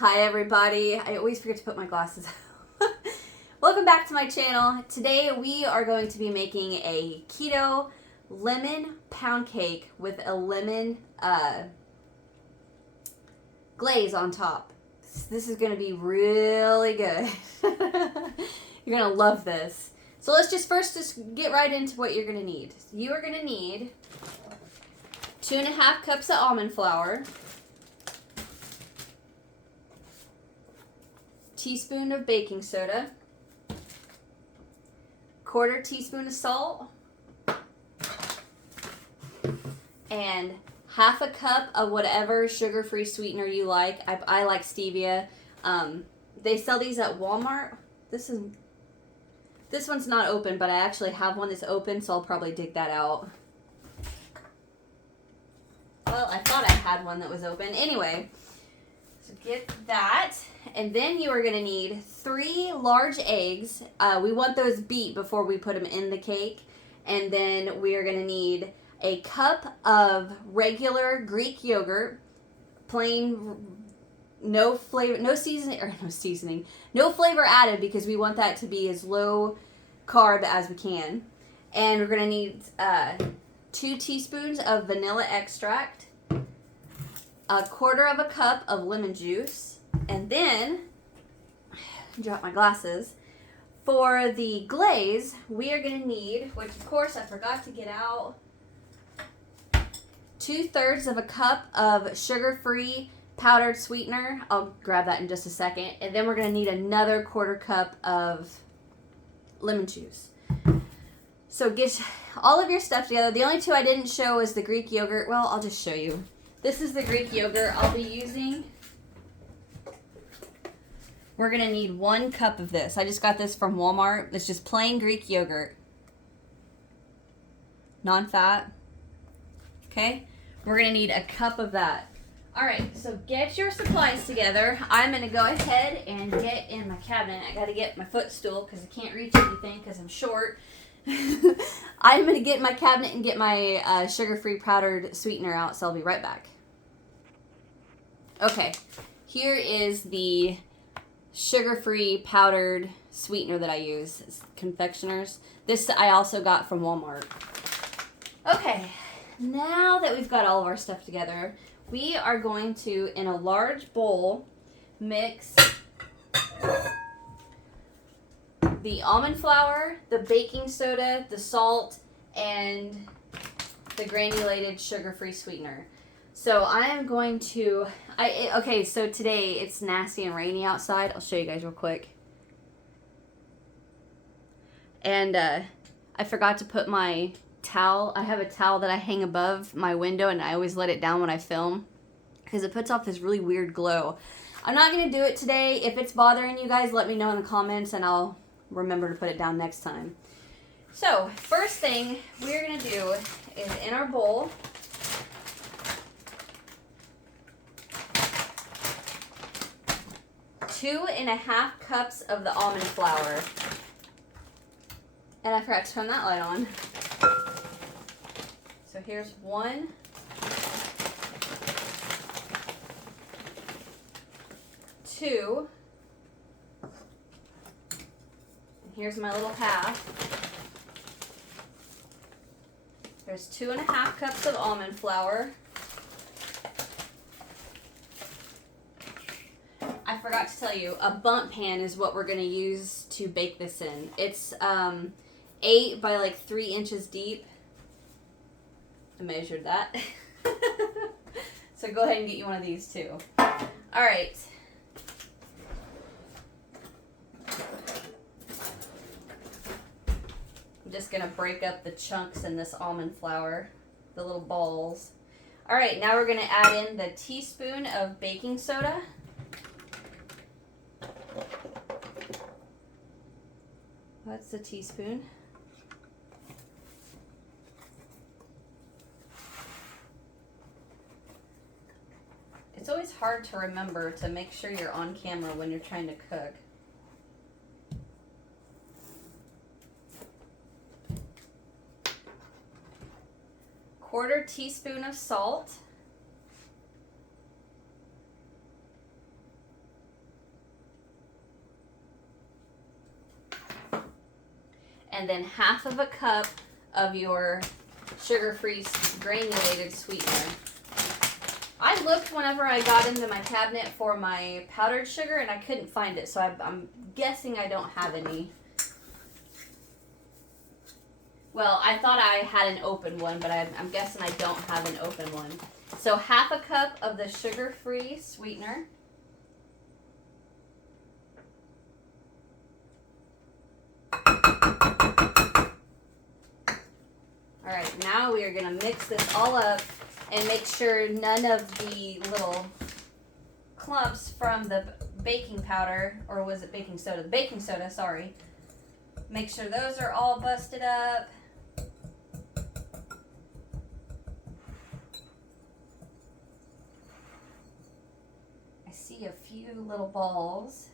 Hi everybody, I always forget to put my glasses on. Welcome back to my channel. Today we are going to be making a keto lemon pound cake with a lemon glaze on top. This is going to be really good. You're going to love this. So let's just get right into what you're going to need. You are going to need 2.5 cups of almond flour, teaspoon of baking soda, 1/4 teaspoon of salt, and 1/2 cup of whatever sugar-free sweetener you like. I like stevia. They sell these at Walmart. This one's not open, but I actually have one that's open, so I'll probably dig that out. Well, I thought I had one that was open. Anyway, so get that. And then you are going to need 3 large eggs. We want those beat before we put them in the cake. And then we are going to need a cup of regular Greek yogurt, plain, no flavor, no flavor added, because we want that to be as low carb as we can. And we're going to need 2 teaspoons of vanilla extract, 1/4 cup of lemon juice, and then, drop my glasses, for the glaze, we are going to need, which of course I forgot to get out, 2/3 cup of sugar-free powdered sweetener. I'll grab that in just a second. And then we're going to need another 1/4 cup of lemon juice. So get all of your stuff together. The only 2 I didn't show is the Greek yogurt. Well, I'll just show you. This is the Greek yogurt I'll be using. We're going to need 1 cup of this. I just got this from Walmart. It's just plain Greek yogurt. Non-fat. Okay? We're going to need a cup of that. Alright, so get your supplies together. I'm going to go ahead and get in my cabinet. I got to get my footstool because I can't reach anything because I'm short. I'm going to get in my cabinet and get my sugar-free powdered sweetener out, so I'll be right back. Okay, here is the sugar-free powdered sweetener that I use. It's confectioners. This I also got from Walmart. Okay, now that we've got all of our stuff together, we are going to, in a large bowl, mix the almond flour, the baking soda, the salt, and the granulated sugar-free sweetener. So I am going to, okay, so today it's nasty and rainy outside. I'll show you guys real quick. And I forgot to put my towel. I have a towel that I hang above my window, and I always let it down when I film because it puts off this really weird glow. I'm not going to do it today. If it's bothering you guys, let me know in the comments, and I'll remember to put it down next time. So, first thing we're going to do is in our bowl, two and a half cups of the almond flour. And I forgot to turn that light on. So here's 1. 2. And here's my little half. There's 2.5 cups of almond flour. I forgot to tell you, a bundt pan is what we're going to use to bake this in. It's 8 by like 3 inches deep. I measured that. So go ahead and get you one of these too. All right. I'm just going to break up the chunks in this almond flour, the little balls. All right, now we're going to add in the teaspoon of baking soda. That's the teaspoon. It's always hard to remember to make sure you're on camera when you're trying to cook. 1/4 teaspoon of salt. and then half of a cup of your sugar-free granulated sweetener. I looked whenever I got into my cabinet for my powdered sugar and I couldn't find it, so I'm guessing I don't have any. Well, I thought I had an open one, but I'm guessing I don't have an open one. So half a cup of the sugar-free sweetener. All right, now we are going to mix this all up and make sure none of the little clumps from the baking powder, or was it baking soda? The baking soda, sorry. Make sure those are all busted up. I see a few little balls.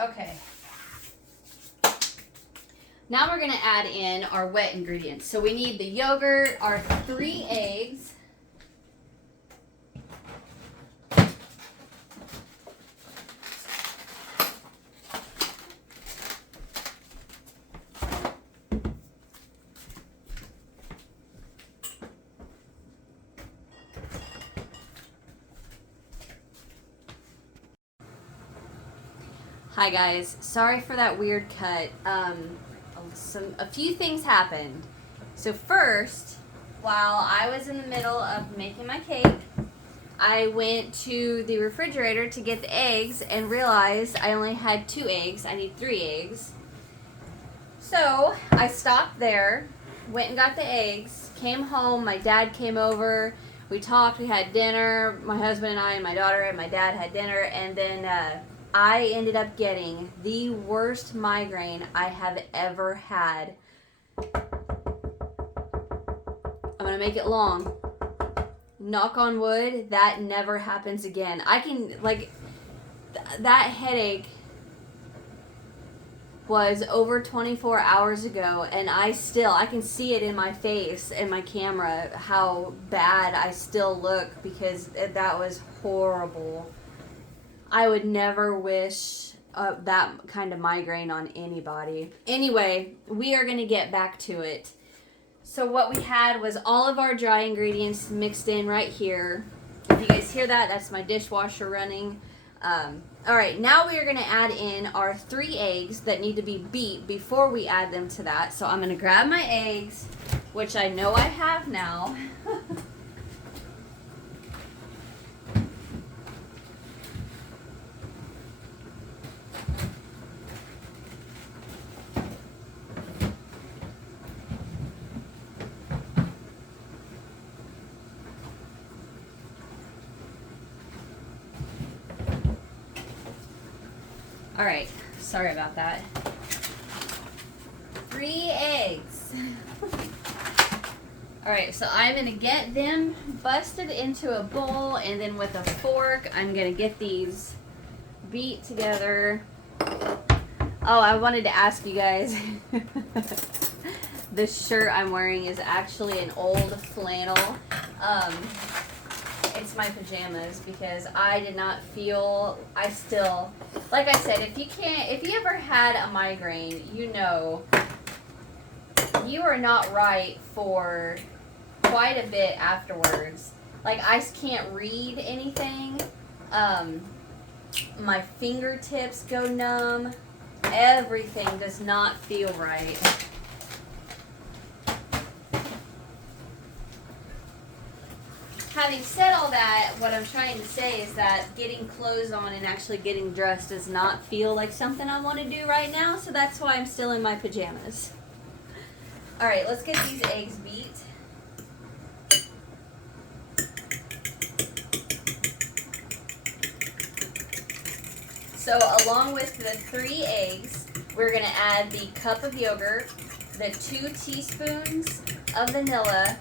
Okay. Now we're going to add in our wet ingredients. So we need the yogurt, our 3 eggs. Hi guys, sorry for that weird cut. A few things happened. So first, while I was in the middle of making my cake, I went to the refrigerator to get the eggs and realized I only had 2 eggs. I need 3 eggs. So I stopped there, went and got the eggs, came home, my dad came over, we talked, we had dinner, my husband and I and my daughter and my dad had dinner, and then I ended up getting the worst migraine I have ever had. I'm going to make it long. Knock on wood, that never happens again. I can, that headache was over 24 hours ago, and I can see it in my face and my camera, how bad I still look, because that was horrible. I would never wish that kind of migraine on anybody. Anyway, we are going to get back to it. So what we had was all of our dry ingredients mixed in right here. If you guys hear that, that's my dishwasher running. All right, now we are going to add in our 3 eggs that need to be beat before we add them to that. So I'm going to grab my eggs, which I know I have now. All right, sorry about that. 3 eggs. All right, so I'm gonna get them busted into a bowl, and then with a fork, I'm gonna get these beat together. Oh, I wanted to ask you guys, this shirt I'm wearing is actually an old flannel. It's my pajamas because I did not feel, like I said, if you ever had a migraine, you know, you are not right for quite a bit afterwards. Like, I can't read anything. My fingertips go numb. Everything does not feel right. Having said all that, what I'm trying to say is that getting clothes on and actually getting dressed does not feel like something I want to do right now, so that's why I'm still in my pajamas. Alright, let's get these eggs beat. So along with the 3 eggs, we're going to add the cup of yogurt, the 2 teaspoons of vanilla,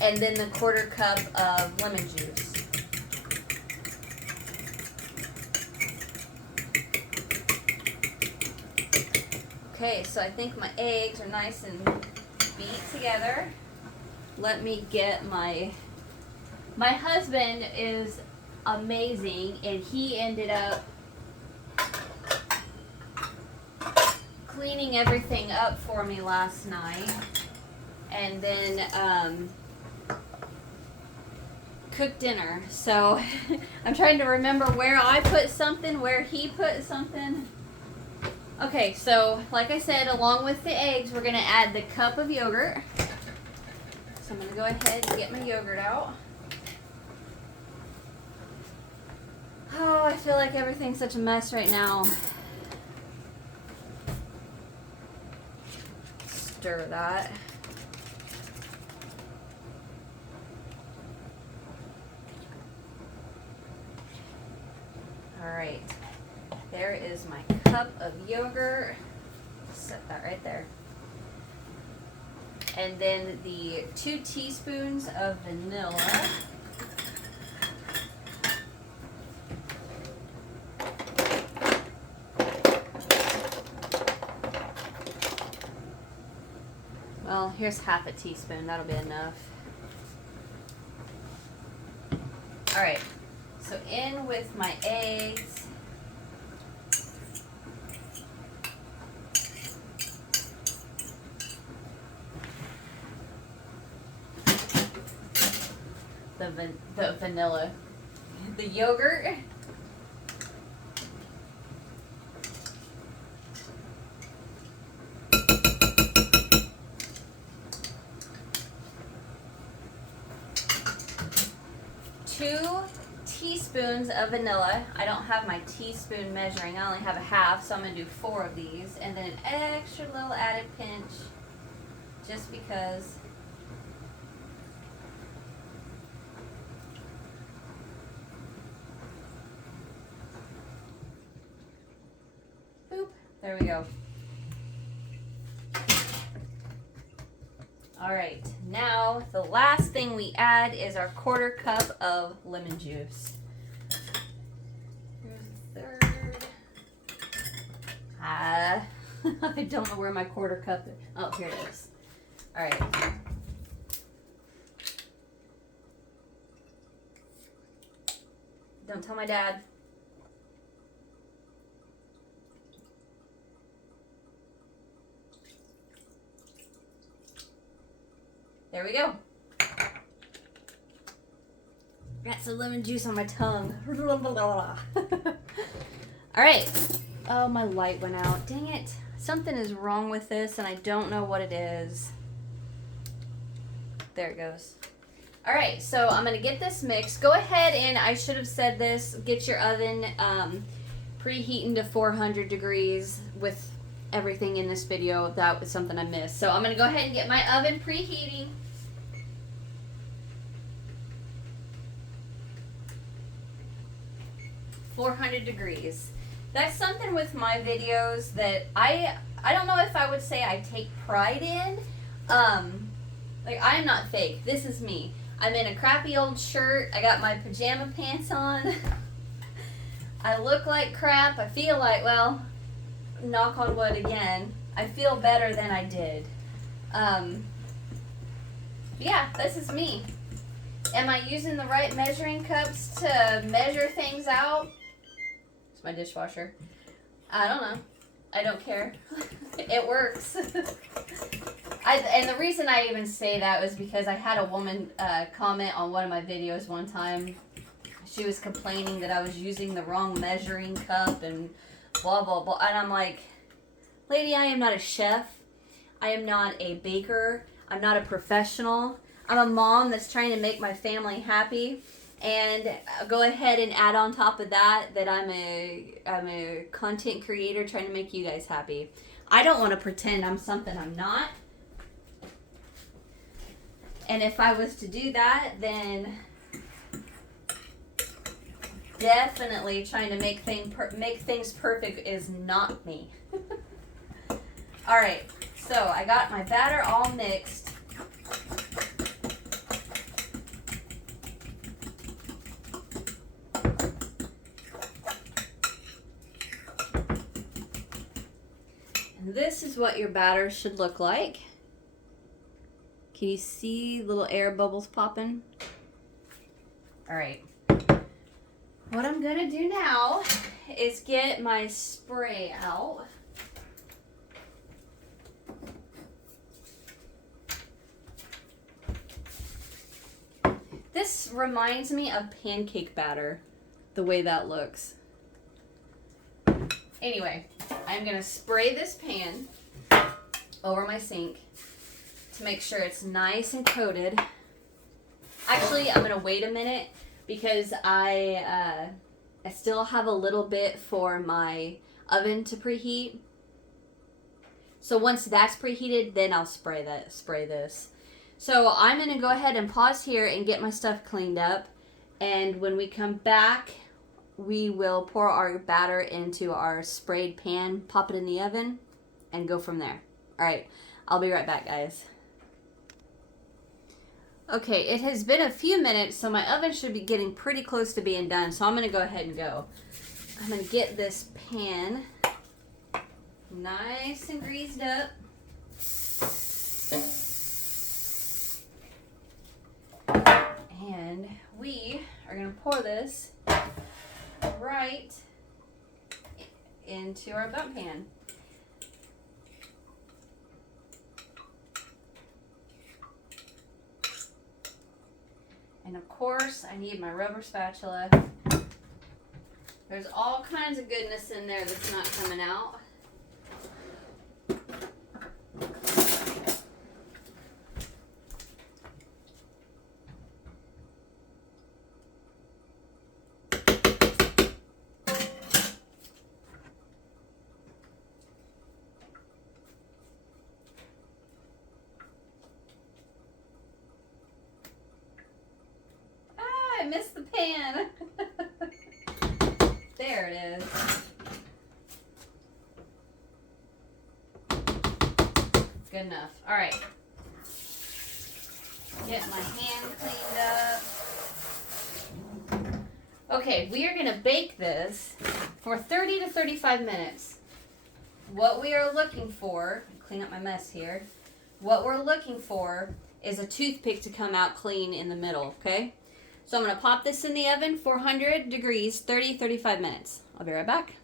and then the 1/4 cup of lemon juice. Okay, so I think my eggs are nice and beat together. Let me get my husband is amazing, and he ended up cleaning everything up for me last night, and then cooked dinner. So I'm trying to remember where I put something, where he put something. Okay, so like I said, along with the eggs, we're gonna add the cup of yogurt. So I'm gonna go ahead and get my yogurt out. Oh, I feel like everything's such a mess right now. Stir that. All right, there is my cup of yogurt. Set that right there. And then the 2 teaspoons of vanilla. Well, here's half a teaspoon. That'll be enough. All right. So in with my eggs. The vanilla. The yogurt. Two teaspoons of vanilla. I don't have my teaspoon measuring. I only have a half, so I'm going to do 4 of these. And then an extra little added pinch, just because. Boop. There we go. All right, now the last thing we add is our 1/4 cup of lemon juice. Here's the 1/3. I don't know where my 1/4 cup is. Oh, here it is. All right. Don't tell my dad. There we go. Got some lemon juice on my tongue. All right. Oh, my light went out. Dang it. Something is wrong with this, and I don't know what it is. There it goes. All right, so I'm going to get this mixed. Go ahead and, I should have said this, get your oven preheating to 400 degrees with everything in this video. That was something I missed. So I'm going to go ahead and get my oven preheating. .400 degrees. That's something with my videos that I don't know if I would say I take pride in. Like, I'm not fake. This is me. I'm in a crappy old shirt. I got my pajama pants on. I look like crap. I feel like, well, knock on wood again, I feel better than I did. Yeah, this is me. Am I using the right measuring cups to measure things out? It's my dishwasher. I don't know. I don't care. It works. And the reason I even say that was because I had a woman comment on one of my videos one time. She was complaining that I was using the wrong measuring cup and blah, blah, blah. And I'm like, lady, I am not a chef. I am not a baker. I'm not a professional. I'm a mom that's trying to make my family happy. And go ahead and add on top of that I'm a content creator trying to make you guys happy. I don't want to pretend I'm something I'm not. And if I was to do that, then definitely trying to make things perfect is not me. All right, so I got my batter all mixed. And this is what your batter should look like. Can you see little air bubbles popping? All right. What I'm gonna do now is get my spray out. This reminds me of pancake batter, the way that looks. Anyway, I'm gonna spray this pan over my sink to make sure it's nice and coated. Actually, I'm gonna wait a minute because I still have a little bit for my oven to preheat. So once that's preheated, then I'll spray this. So I'm gonna go ahead and pause here and get my stuff cleaned up. And when we come back, we will pour our batter into our sprayed pan, pop it in the oven, and go from there. All right, I'll be right back, guys. Okay, it has been a few minutes, so my oven should be getting pretty close to being done. So I'm gonna go ahead and go. I'm gonna get this pan nice and greased up. And we are gonna pour this right into our bump pan. And of course, I need my rubber spatula. There's all kinds of goodness in there that's not coming out. I missed the pan. There it is. Good enough. All right. Get my hand cleaned up. Okay, we are going to bake this for 30 to 35 minutes. What we are looking for, clean up my mess here. What we're looking for is a toothpick to come out clean in the middle, okay? So I'm going to pop this in the oven, 400 degrees, 30-35 minutes. I'll be right back.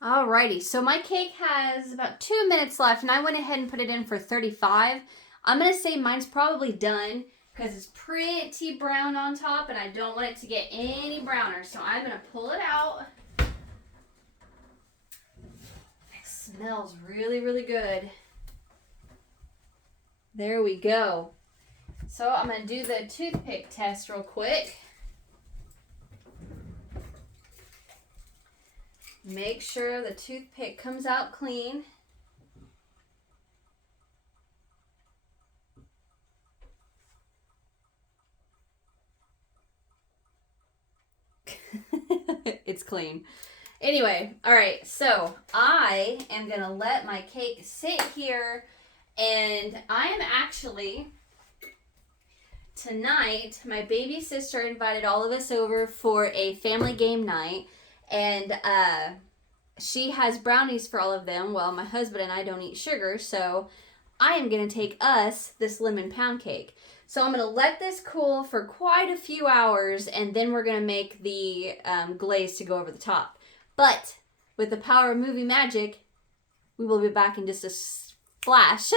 Alrighty, so my cake has about 2 minutes left, and I went ahead and put it in for 35. I'm going to say mine's probably done because it's pretty brown on top, and I don't want it to get any browner. So I'm going to pull it out. It smells really, really good. There we go. So I'm going to do the toothpick test real quick. Make sure the toothpick comes out clean. It's clean. Anyway, all right, so I am going to let my cake sit here, and I am actually... Tonight, my baby sister invited all of us over for a family game night, and she has brownies for all of them. Well, my husband and I don't eat sugar, so I am going to take us this lemon pound cake. So I'm going to let this cool for quite a few hours, and then we're going to make the glaze to go over the top. But with the power of movie magic, we will be back in just a flash.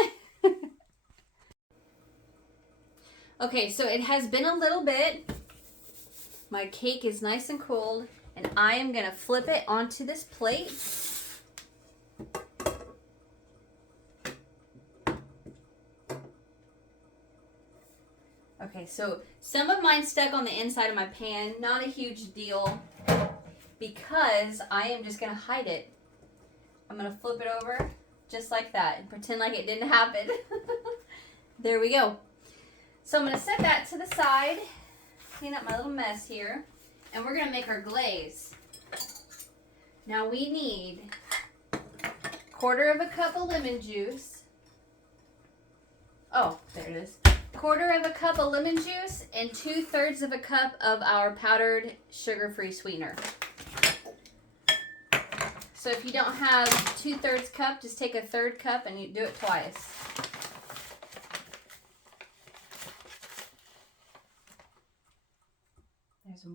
Okay, so it has been a little bit. My cake is nice and cold, and I am going to flip it onto this plate. Okay, so some of mine stuck on the inside of my pan. Not a huge deal because I am just going to hide it. I'm going to flip it over just like that and pretend like it didn't happen. There we go. So I'm going to set that to the side, clean up my little mess here, and we're going to make our glaze. Now we need 1/4 cup of lemon juice. Oh, there it is. 1/4 cup of lemon juice and 2/3 cup of our powdered sugar-free sweetener. So if you don't have 2/3 cup, just take 1/3 cup and you do it twice.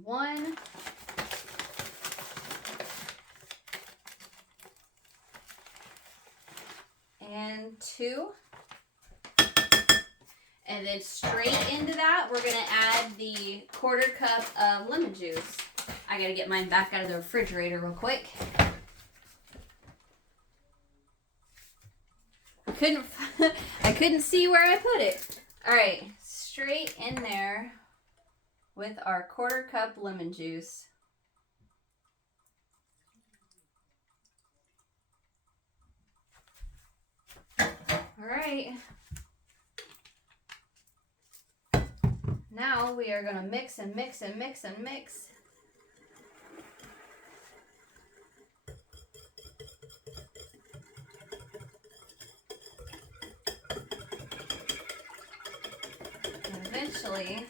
1. And 2. And then straight into that, we're going to add the 1/4 cup of lemon juice. I got to get mine back out of the refrigerator real quick. I couldn't see where I put it. All right, straight in there with our 1/4 cup lemon juice. All right. Now we are going to mix and mix and mix and mix. And eventually,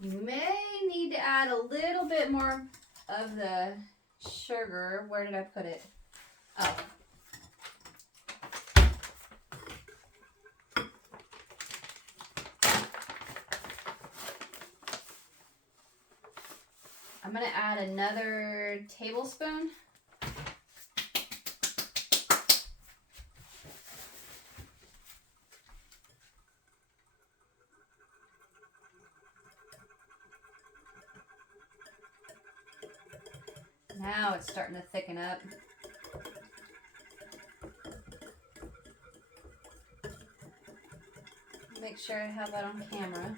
you may need to add a little bit more of the sugar. Where did I put it? Oh. I'm going to add another tablespoon. Now it's starting to thicken up. Make sure I have that on camera.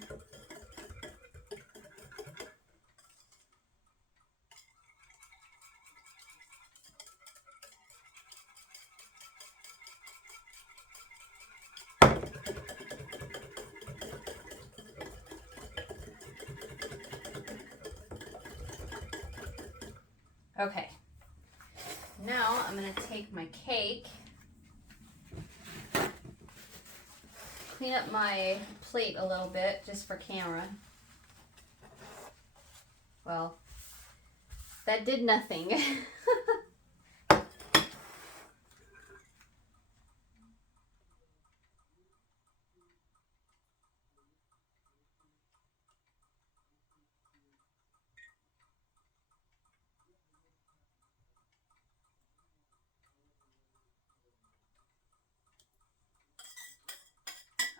Okay, now I'm going to take my cake, clean up my plate a little bit just for camera. Well, that did nothing.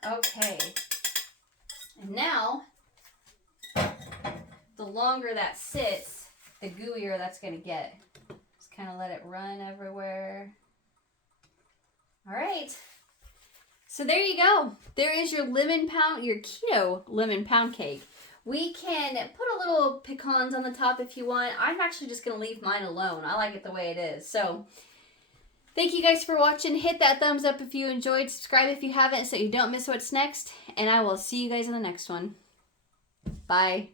Okay, and now the longer that sits, the gooier that's going to get. Just kind of let it run everywhere. All right, so there you go. There is your keto lemon pound cake. We can put a little pecans on the top if you want. I'm actually just going to leave mine alone. I like it the way it is. So thank you guys for watching. Hit that thumbs up if you enjoyed. Subscribe if you haven't so you don't miss what's next. And I will see you guys in the next one. Bye.